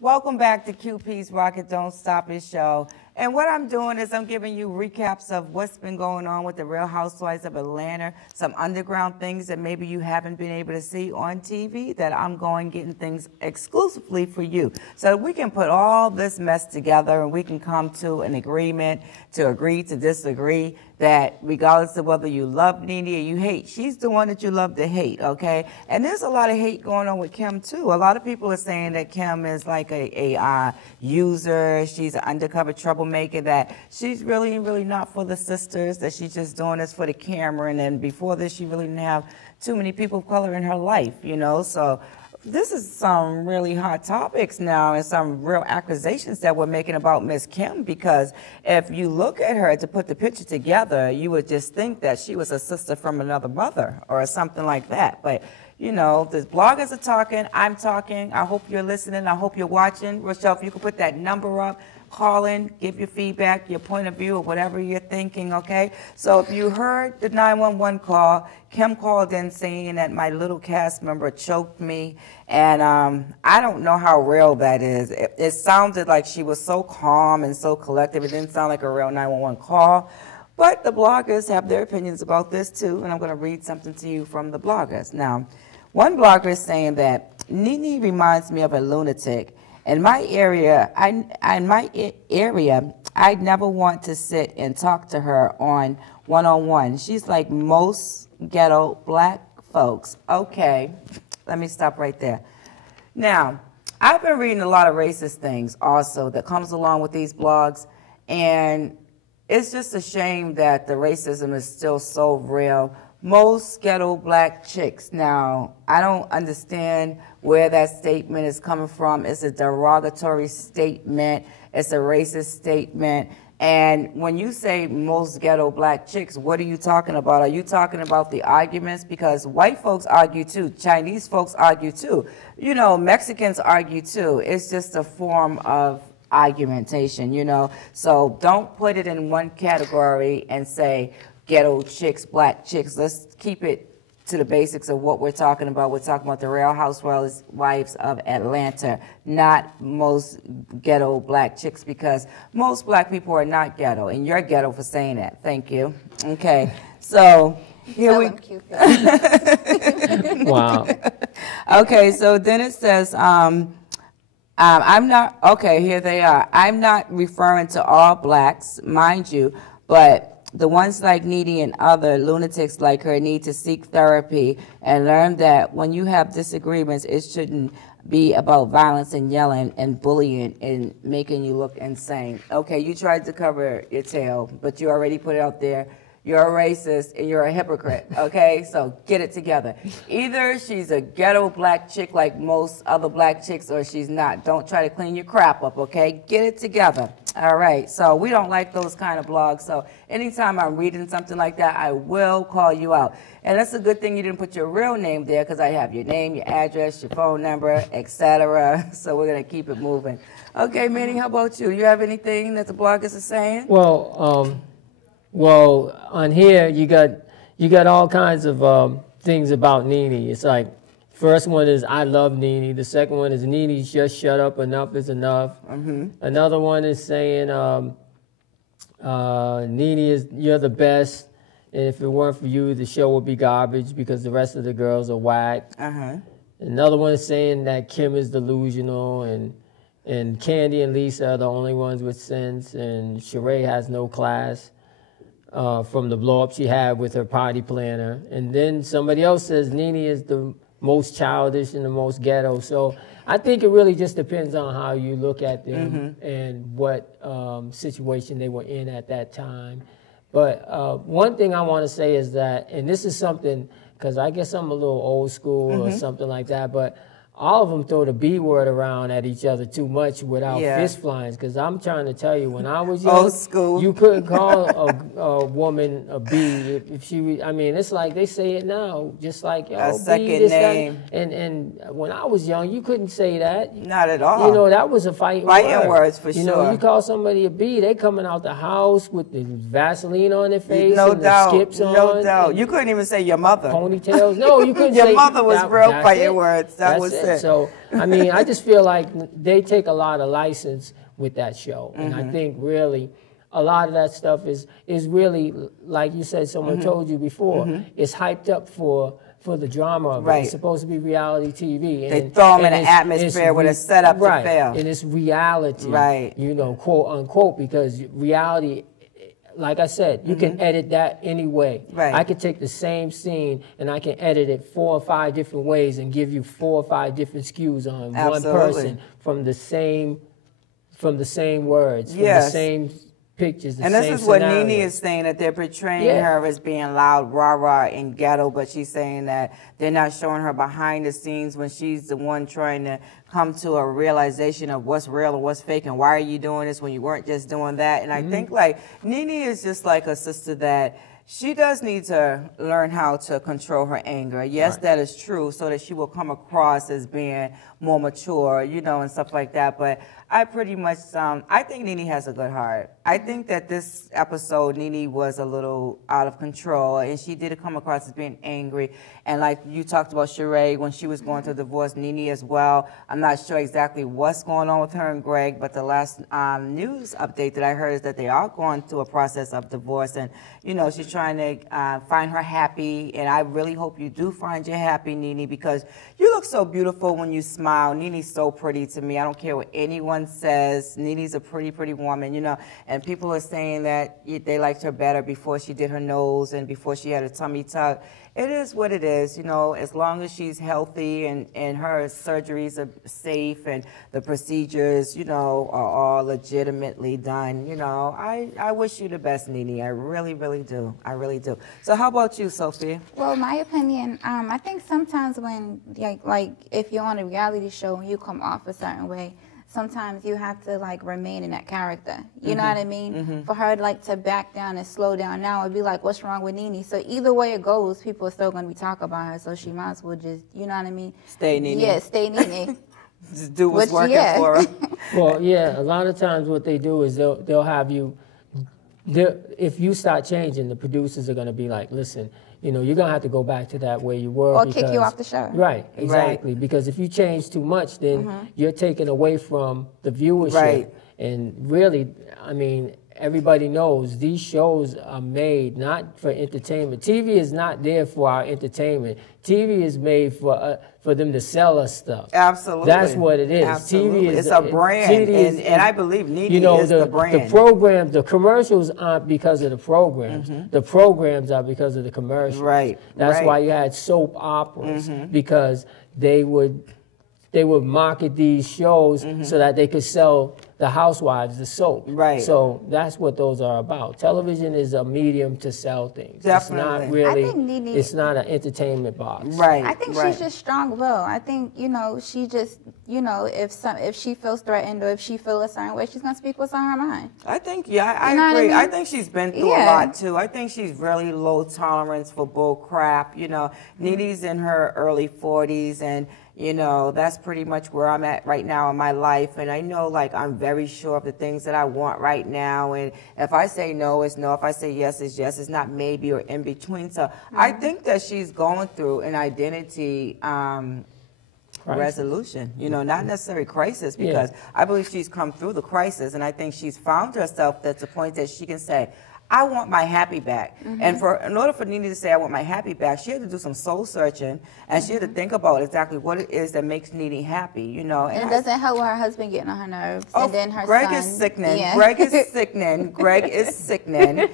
Welcome back to QP's Rocket Don't Stop It show. And what I'm doing is I'm giving you recaps of what's been going on with the Real Housewives of Atlanta, some underground things that maybe you haven't been able to see on TV that I'm going getting things exclusively for you. So we can put all this mess together and we can come to an agreement, to agree to disagree, that regardless of whether you love Nene or you hate, she's the one that you love to hate, okay? And there's a lot of hate going on with Kim too. A lot of people are saying that Kim is like a user, she's an undercover troublemaker, that she's really not for the sisters, that she's just doing this for the camera, and then before this she really didn't have too many people of color in her life, you know? So this is some really hot topics now and some real accusations that we're making about Miss Kim, because if you look at her to put the picture together, you would just think that she was a sister from another mother or something like that. But you know, the bloggers are talking, I'm talking. I hope you're listening. I hope you're watching. Rochelle, if you could put that number up, call in, give your feedback, your point of view, or whatever you're thinking, okay? So if you heard the 911 call, Kim called in saying that my little cast member choked me, and I don't know how real that is. It sounded like she was so calm and so collective. It didn't sound like a real 911 call. But the bloggers have their opinions about this too, and I'm going to read something to you from the bloggers. Now, one blogger is saying that Nene reminds me of a lunatic. In my area, I'd never want to sit and talk to her on one-on-one. She's like most ghetto black folks. Okay, let me stop right there. Now, I've been reading a lot of racist things also that comes along with these blogs, and it's just a shame that the racism is still so real. Most ghetto black chicks. Now, I don't understand where that statement is coming from. It's a derogatory statement. It's a racist statement. And when you say most ghetto black chicks, what are you talking about? Are you talking about the arguments? Because white folks argue too. Chinese folks argue too. You know, Mexicans argue too. It's just a form of argumentation, you know. So don't put it in one category and say ghetto chicks, black chicks. Let's keep it to the basics of what we're talking about. We're talking about the Real Housewives of Atlanta, not most ghetto black chicks, because most black people are not ghetto, and you're ghetto for saying that. Thank you. Okay, so here we Wow. Okay, so then it says, I'm not, okay, here they are. I'm not referring to all blacks, mind you, but the ones like Nene and other lunatics like her need to seek therapy and learn that when you have disagreements, it shouldn't be about violence and yelling and bullying and making you look insane. Okay, you tried to cover your tail, but you already put it out there. You're a racist and you're a hypocrite, okay? So get it together. Either she's a ghetto black chick like most other black chicks, or she's not. Don't try to clean your crap up, okay? Get it together. All right, so we don't like those kind of blogs. So anytime I'm reading something like that, I will call you out. And that's a good thing you didn't put your real name there, because I have your name, your address, your phone number, etc. So we're going to keep it moving. Okay, Manny, how about you? You have anything that the bloggers are saying? Well, on here you got all kinds of things about Nene. It's like, first one is I love Nene. The second one is Nene, just shut up. Enough is enough. Another one is saying Nene is you're the best, and if it weren't for you, the show would be garbage because the rest of the girls are whack. Another one is saying that Kim is delusional, and Candy and Lisa are the only ones with sense, and Sheree has no class. From the blow up she had with her party planner. And then somebody else says Nene is the most childish and the most ghetto. So I think it really just depends on how you look at them and what situation they were in at that time. But one thing I want to say is that, and this is something, because I guess I'm a little old school or something like that, but all of them throw the B word around at each other too much without fist flying. Because I'm trying to tell you, when I was young, old school, you couldn't call a woman a B if she. I mean, it's like they say it now, just like a B, second this, name. That. And when I was young, you couldn't say that. Not at all. You know, that was a fighting word. Words for sure. You know, you call somebody a B, they coming out the house with the Vaseline on their face, no and doubt, the skips on. No doubt. You couldn't even say your mother. Ponytails. No, you couldn't. Your say mother was that, real fighting words. That was it. it. So, I mean, I just feel like they take a lot of license with that show. And I think really a lot of that stuff is really, like you said, someone told you before, it's hyped up for the drama of it. It's supposed to be reality TV. They throw them in an atmosphere where it's set up to fail. And it's reality, you know, quote unquote, because reality, like I said, you can edit that any way. I could take the same scene and I can edit it 4 or 5 different ways and give you 4 or 5 different SKUs on one person from the same words, from the same pictures, and this is what Nene is saying, that they're portraying her as being loud, rah-rah, and ghetto, but she's saying that they're not showing her behind the scenes when she's the one trying to come to a realization of what's real and what's fake, and why are you doing this when you weren't just doing that. And I think, like, Nene is just like a sister that she does need to learn how to control her anger. Yes, that is true, so that she will come across as being more mature, you know, and stuff like that. But I pretty much, I think Nene has a good heart. I think that this episode, Nene was a little out of control, and she did come across as being angry. And like you talked about Sheree, when she was going through divorce, Nene as well. I'm not sure exactly what's going on with her and Greg, but the last news update that I heard is that they are going through a process of divorce. And, you know, she's trying to find her happy. And I really hope you do find your happy, Nene, because you look so beautiful when you smile. Nene's so pretty to me. I don't care what anyone says. Nene's a pretty, pretty woman, you know. And people are saying that they liked her better before she did her nose and before she had a tummy tuck. It is what it is, you know, as long as she's healthy and her surgeries are safe and the procedures, you know, are all legitimately done. You know, I wish you the best, Nene. I really, really do. I really do. So how about you, Sophia? Well, my opinion, I think sometimes when, like if you're on a reality show and you come off a certain way, sometimes you have to like remain in that character. You know what I mean? For her like to back down and slow down now, it'd be like, what's wrong with Nene? So either way it goes, people are still going to be talking about her. So she might as well just, you know what I mean? Stay Nene. Yeah, stay Nene. Just do what's working for her. Well, yeah, a lot of times what they do is they'll have you, if you start changing, the producers are going to be like, listen, you know, you're going to have to go back to that way you were. Or kick you off the show. Right, exactly. Right. Because if you change too much, then you're taking away from the viewership. Right. And really, I mean, everybody knows these shows are made not for entertainment. TV is not there for our entertainment. TV is made for them to sell us stuff. Absolutely. That's what it is. Absolutely. TV is it's a brand, and I believe Nene is the brand. The programs, the commercials aren't because of the programs. The programs are because of the commercials. Right. That's why you had soap operas, because they would market these shows so that they could sell the housewives the soap. Right. So that's what those are about. Television is a medium to sell things. Definitely. It's not really, I think Nene, it's not an entertainment box. Right. I think she's just strong-willed. I think, you know, she just, you know, if she feels threatened or if she feels a certain way, she's going to speak what's on her mind. I think, I agree. I think she's been through a lot, too. I think she's really low tolerance for bull crap. You know, Nene's in her early 40s, and you know, that's pretty much where I'm at right now in my life. And I know, like, I'm very sure of the things that I want right now. And if I say no, it's no. If I say yes, it's yes. It's not maybe or in between. So I think that she's going through an identity resolution, you know, not necessarily crisis, because I believe she's come through the crisis. And I think she's found herself at the point that she can say, I want my happy back. And in order for Nene to say I want my happy back, she had to do some soul searching, and she had to think about exactly what it is that makes Nene happy, you know. And it doesn't help with her husband getting on her nerves, and then her Greg son. is sickening. Greg is sickening. Greg is sickening.